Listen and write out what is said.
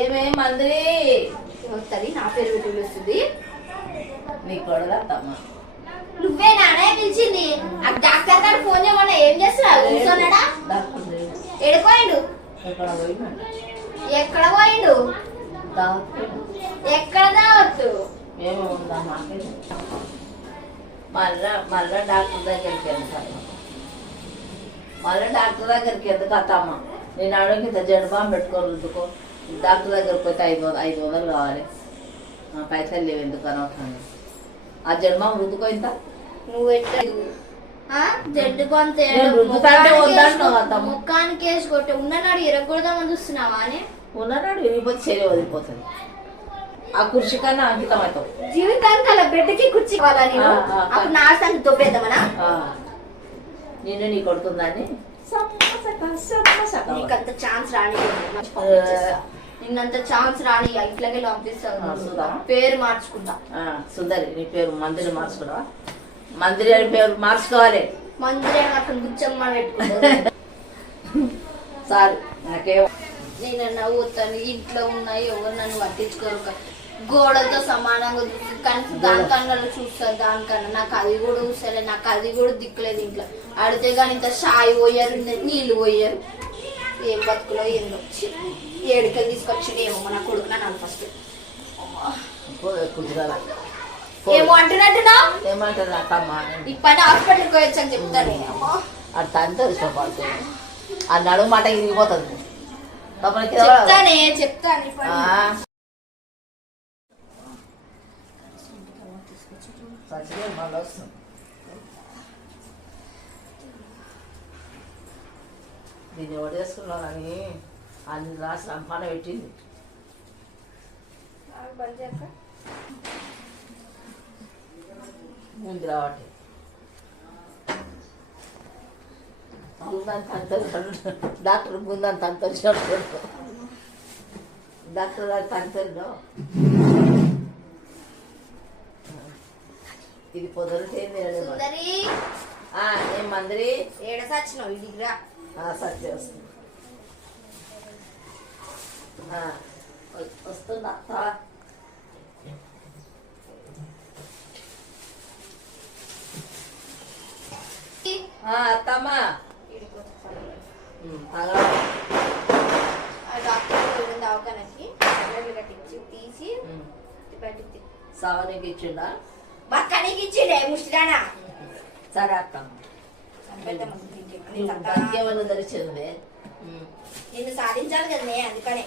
ఏమేం మంది వస్తుంది నా పేరు పెట్టి పిలుస్తుంది. నీ కొడగా అత్తమ్మ నువ్వే నానే పిలిచింది. ఆ డాక్టర్ గారు ఫోన్ చేయమన్నా ఏం చేస్తున్నావు? కూర్చోన్నాడా? ఎడిపోయిండు? ఎక్కడ పోయిండు? ఎక్కడ దావద్దు? ఏమో ఉందా మాకే మళ్ళా డాక్టర్ దగ్గరికి వెళ్తాను. మళ్ళీ డాక్టర్ దగ్గరికి ఎందుకు అత్తమ్మ? నేను అడిగితే జండుబాం పెట్టుకోరు ఎందుకో. డాక్టర్ దగ్గరికి పోతే 500 కావాలి. పైసలు లేవు ఎందుకు అనవసరంగా. ఆ జన్మం రుద్దుకో ఇంత. నువ్వు జడ్డు కొంత ముఖానికి వేసి కొట్టి ఉన్ననాడు ఎరగొడదామని చూస్తున్నావా అని. ఉన్ననాడు విరిగిపోతే శరీరం వదిలిపోతుంది. ఆ కుర్చీ కన్నా అంకితం అవుతావు. జీవితానికి అలా బిడ్డకి కుర్చీ కావాలని అప్పుడు నా సంగతి దొబ్బేద్దామనా? నేను నీ కొడుతుందని నీకంత ఛాన్స్ రాని, నిన్నంత ఛాన్స్ రాని ఇంట్లోకి పంపిస్తాను. పేరు మార్చుకుంటా. సుందరి నీ పేరు మందిరి మార్చుకున్నావా? మందిరి అని పేరు మార్చుకోవాలి. మందిరి అక్కడ గుచ్చమ్మ పెట్టుకుంటా. సారీ నాకేమో నేను నవ్వుతాను. ఇంట్లో ఉన్నాయి ఎవరు నన్ను పట్టించుకోరు. గోడలతో సమానంగా కానీ దానికన్నా చూస్తారు. దానికన్నా నాకు అది కూడా చూస్తలే. నాకు అది కూడా దిక్కులేదు. ఇంట్లో అడితే కానీ ఇంత షాయి పోయారు, నీళ్లు పోయారు. ఏం బతుకులో ఏందో ఏడుకలు తీసుకొచ్చి ఏమో మన కొడుకున్నా నాకు ఫస్ట్ ఏమో అంటున్నట్టున్నా. ఏమంటారు అక్కమ్మ? ఈ పని హాస్పిటల్కి పోయొచ్చు అని చెప్తాను. అది తంతో ఇష్టపడుతుంది. ఆ నడుము మాట ఇరిగిపోతుంది. చెప్తానే చెప్తాను. దీన్ని ఎవరు చేసుకున్నానని అన్ని రాసి రంపాన పెట్టింది. ముందు రావట్లేదు. డాక్టర్ ముందని తంతరిచాడు. డాక్టర్ గారు తంతరిలో ఇది పొదరుటేంది. ఏం మందిరి ఏడ సచ్చినావు? ఇదిరా సచ్చి వస్తుంది. వస్తుందా అత్తమ్మా? దవాఖానకి తీసి సవనికి ఇచ్చిండా? బక్కనికి ఇచ్చిండే ముష్టిదానా. సరే అత్తమ్మ ఇంకేమన్నా ధరించింది. నిన్ను సాధించాలి కదా అందుకనే.